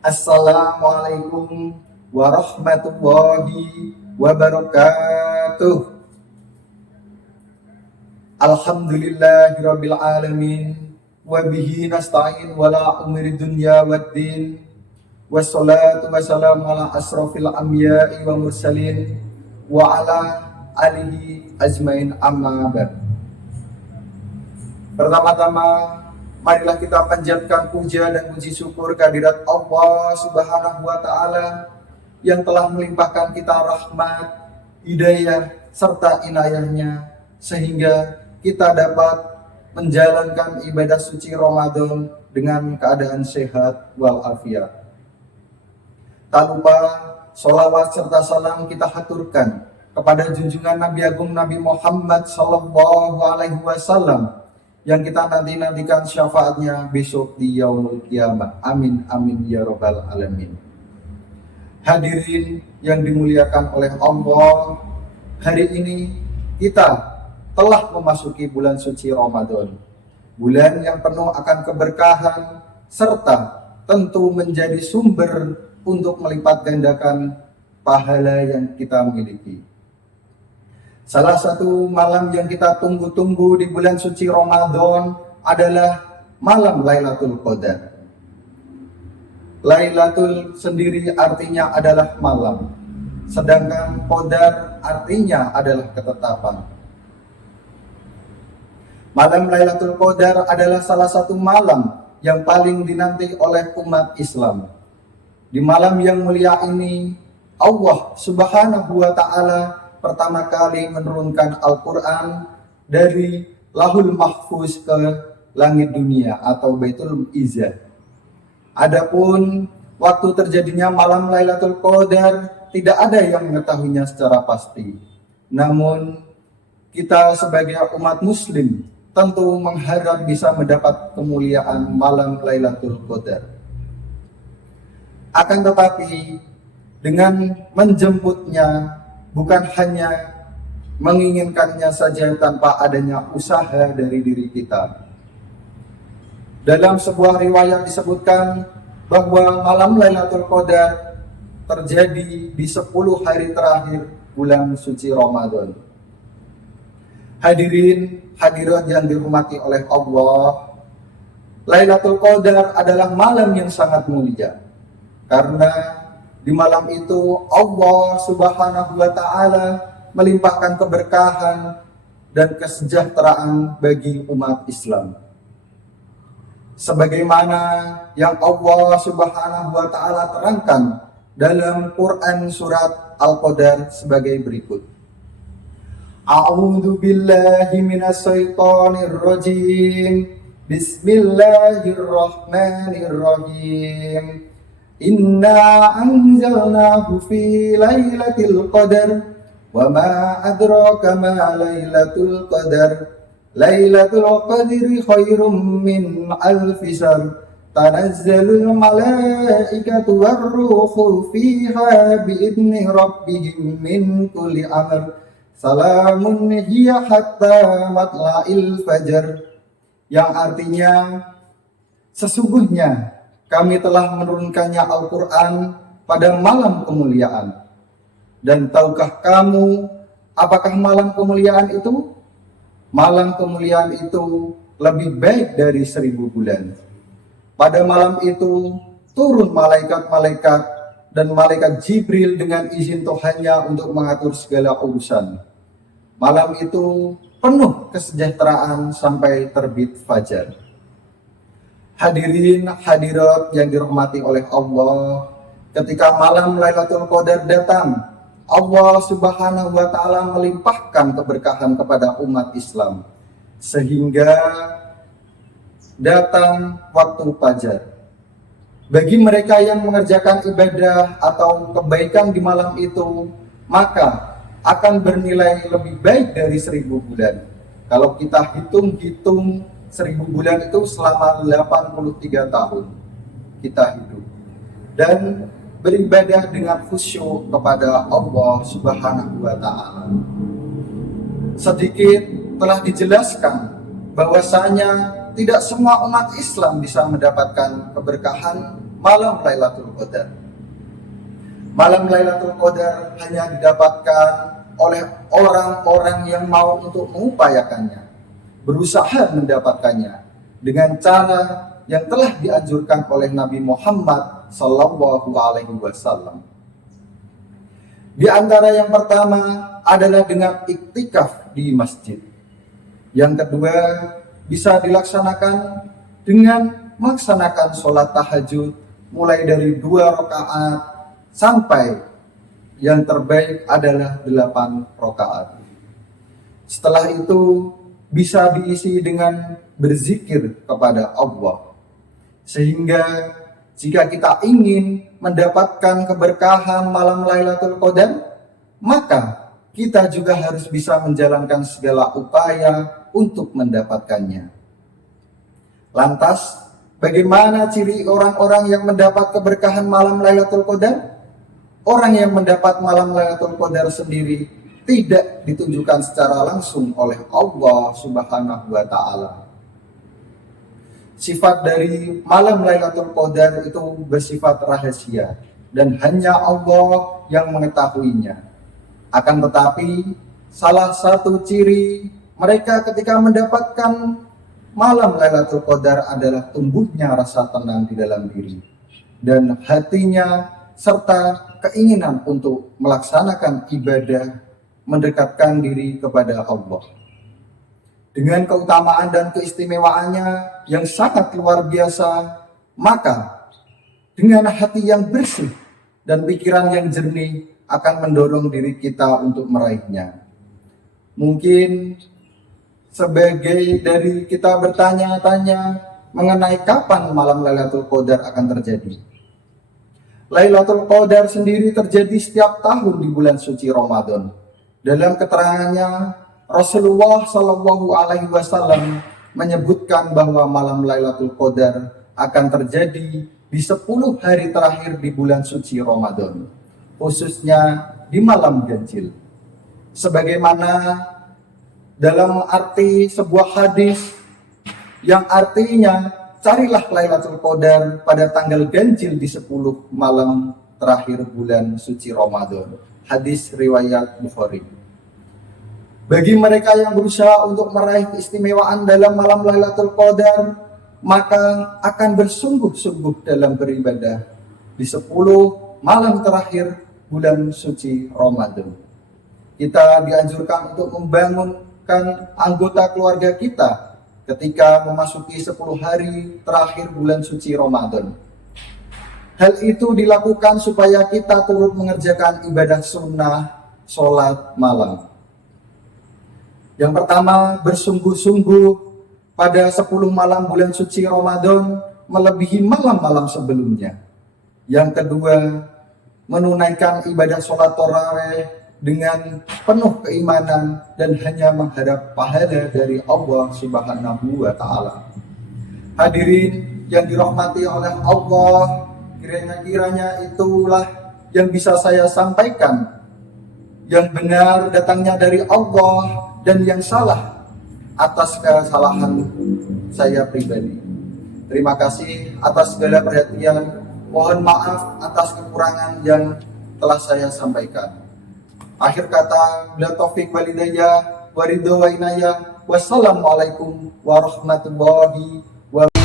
Assalamualaikum warahmatullahi wabarakatuh. Alhamdulillahirabbil alamin wa bihi nasta'in wala umuri dunya waddin. Wassalatu wassalamu ala asrofil anbiya'i wa mursalin wa ala alihi ajmain amma ba'd. Pertama-tama, marilah kita panjatkan puja dan puji syukur kehadirat Allah Subhanahu wa Ta'ala yang telah melimpahkan kita rahmat, hidayah, serta inayahnya sehingga kita dapat menjalankan ibadah suci Ramadan dengan keadaan sehat walafiat. Tak lupa sholawat serta salam kita haturkan kepada junjungan Nabi Agung Nabi Muhammad Sallallahu Alaihi Wasallam yang kita nantikan syafaatnya besok di yaumul qiyamah. Amin amin ya robbal alamin. Hadirin yang dimuliakan oleh Allah, hari ini kita telah memasuki bulan suci Ramadan, bulan yang penuh akan keberkahan serta tentu menjadi sumber untuk melipat gandakan pahala yang kita miliki. Salah satu malam yang kita tunggu-tunggu di bulan suci Ramadan adalah malam Lailatul Qadar. Lailatul sendiri artinya adalah malam, sedangkan Qadar artinya adalah ketetapan. Malam Lailatul Qadar adalah salah satu malam yang paling dinanti oleh umat Islam. Di malam yang mulia ini, Allah Subhanahu wa Ta'ala pertama kali menurunkan Al-Quran dari Lahul Mahfuz ke langit dunia atau Baitul Izzah. Adapun waktu terjadinya malam Lailatul Qadar tidak ada yang mengetahuinya secara pasti. Namun kita sebagai umat muslim tentu mengharap bisa mendapat kemuliaan malam Lailatul Qadar. Akan tetapi dengan menjemputnya bukan hanya menginginkannya saja tanpa adanya usaha dari diri kita. Dalam sebuah riwayat disebutkan bahwa malam Lailatul Qadar terjadi di 10 hari terakhir bulan suci Ramadan. Hadirin hadirat yang dirahmati oleh Allah, Lailatul Qadar adalah malam yang sangat mulia. Karena di malam itu Allah Subhanahu wa Ta'ala melimpahkan keberkahan dan kesejahteraan bagi umat Islam. Sebagaimana yang Allah Subhanahu wa Ta'ala terangkan dalam Quran surat Al-Qadar sebagai berikut. A'udzu billahi minasyaitonir rajim. Bismillahirrahmanirrahim. Inna anzalnahu fi lailatul qadar wa ma adraka ma lailatul qadar. Lailatul qadri khairum min alfi shahr. Tanazzalul malaikatu warruhu fiha biidzni rabbihim min kulli amr. Salamun hiya hatta matla'il fajar. Yang artinya, sesungguhnya kami telah menurunkannya Al-Quran pada malam kemuliaan. Dan tahukah kamu apakah malam kemuliaan itu? Malam kemuliaan itu lebih baik dari 1000 bulan. Pada malam itu turun malaikat-malaikat dan malaikat Jibril dengan izin Tuhannya untuk mengatur segala urusan. Malam itu penuh kesejahteraan sampai terbit fajar. Hadirin hadirat yang dirahmati oleh Allah, ketika malam Lailatul Qadar datang, Allah Subhanahu wa Ta'ala melimpahkan keberkahan kepada umat Islam sehingga datang waktu fajar. Bagi mereka yang mengerjakan ibadah atau kebaikan di malam itu, maka akan bernilai lebih baik dari 1000 bulan. Kalau kita hitung 1000 bulan itu selama 83 tahun. kita hidup dan beribadah dengan khusyuk kepada Allah Subhanahu wa Ta'ala. Sedikit telah dijelaskan bahwasanya tidak semua umat Islam bisa mendapatkan keberkahan malam Lailatul Qadar. Malam Lailatul Qadar hanya didapatkan oleh orang-orang yang mau untuk mengupayakannya, berusaha mendapatkannya dengan cara yang telah dianjurkan oleh Nabi Muhammad Sallallahu Alaihi Wasallam. Di antara yang pertama adalah dengan iktikaf di masjid. Yang kedua bisa dilaksanakan dengan melaksanakan sholat tahajud mulai dari 2 rakaat sampai yang terbaik adalah 8 rakaat. Setelah itu bisa diisi dengan berzikir kepada Allah. Sehingga jika kita ingin mendapatkan keberkahan malam Lailatul Qadar, maka kita juga harus bisa menjalankan segala upaya untuk mendapatkannya. Lantas, bagaimana ciri orang-orang yang mendapat keberkahan malam Lailatul Qadar? Orang yang mendapat malam Lailatul Qadar sendiri tidak ditunjukkan secara langsung oleh Allah Subhanahu wa Ta'ala. Sifat dari malam Lailatul Qadar itu bersifat rahasia dan hanya Allah yang mengetahuinya. Akan tetapi salah satu ciri mereka ketika mendapatkan malam Lailatul Qadar adalah tumbuhnya rasa tenang di dalam diri dan hatinya serta keinginan untuk melaksanakan ibadah mendekatkan diri kepada Allah. Dengan keutamaan dan keistimewaannya yang sangat luar biasa, maka dengan hati yang bersih dan pikiran yang jernih akan mendorong diri kita untuk meraihnya. Mungkin sebagai dari kita bertanya-tanya mengenai kapan malam Lailatul Qadar akan terjadi. Lailatul Qadar sendiri terjadi setiap tahun di bulan suci Ramadan. Dalam keterangannya, Rasulullah Shallallahu Alaihi Wasallam menyebutkan bahwa malam Lailatul Qadar akan terjadi di 10 hari terakhir di bulan suci Ramadan, khususnya di malam ganjil. Sebagaimana dalam arti sebuah hadis yang artinya carilah Lailatul Qadar pada tanggal ganjil di 10 malam terakhir bulan suci Ramadan. Hadis riwayat Bukhari. Bagi mereka yang berusaha untuk meraih keistimewaan dalam malam Lailatul Qadar, maka akan bersungguh-sungguh dalam beribadah di 10 malam terakhir bulan suci Ramadan. Kita dianjurkan untuk membangunkan anggota keluarga kita ketika memasuki 10 hari terakhir bulan suci Ramadan. Hal itu dilakukan supaya kita turut mengerjakan ibadah sunnah sholat malam. Yang pertama, bersungguh-sungguh pada 10 malam bulan suci Ramadan melebihi malam-malam sebelumnya. Yang kedua, menunaikan ibadah sholat tarawih dengan penuh keimanan dan hanya mengharap pahala dari Allah Subhanahu wa Ta'ala. Hadirin yang dirahmati oleh Allah, kiranya itulah yang bisa saya sampaikan. Yang benar datangnya dari Allah dan yang salah atas kesalahan saya pribadi. Terima kasih atas segala perhatian. Mohon maaf atas kekurangan yang telah saya sampaikan. Akhir kata, bila taufik walidayah, waridho wa inayah. Wassalamualaikum warahmatullahi wabarakatuh.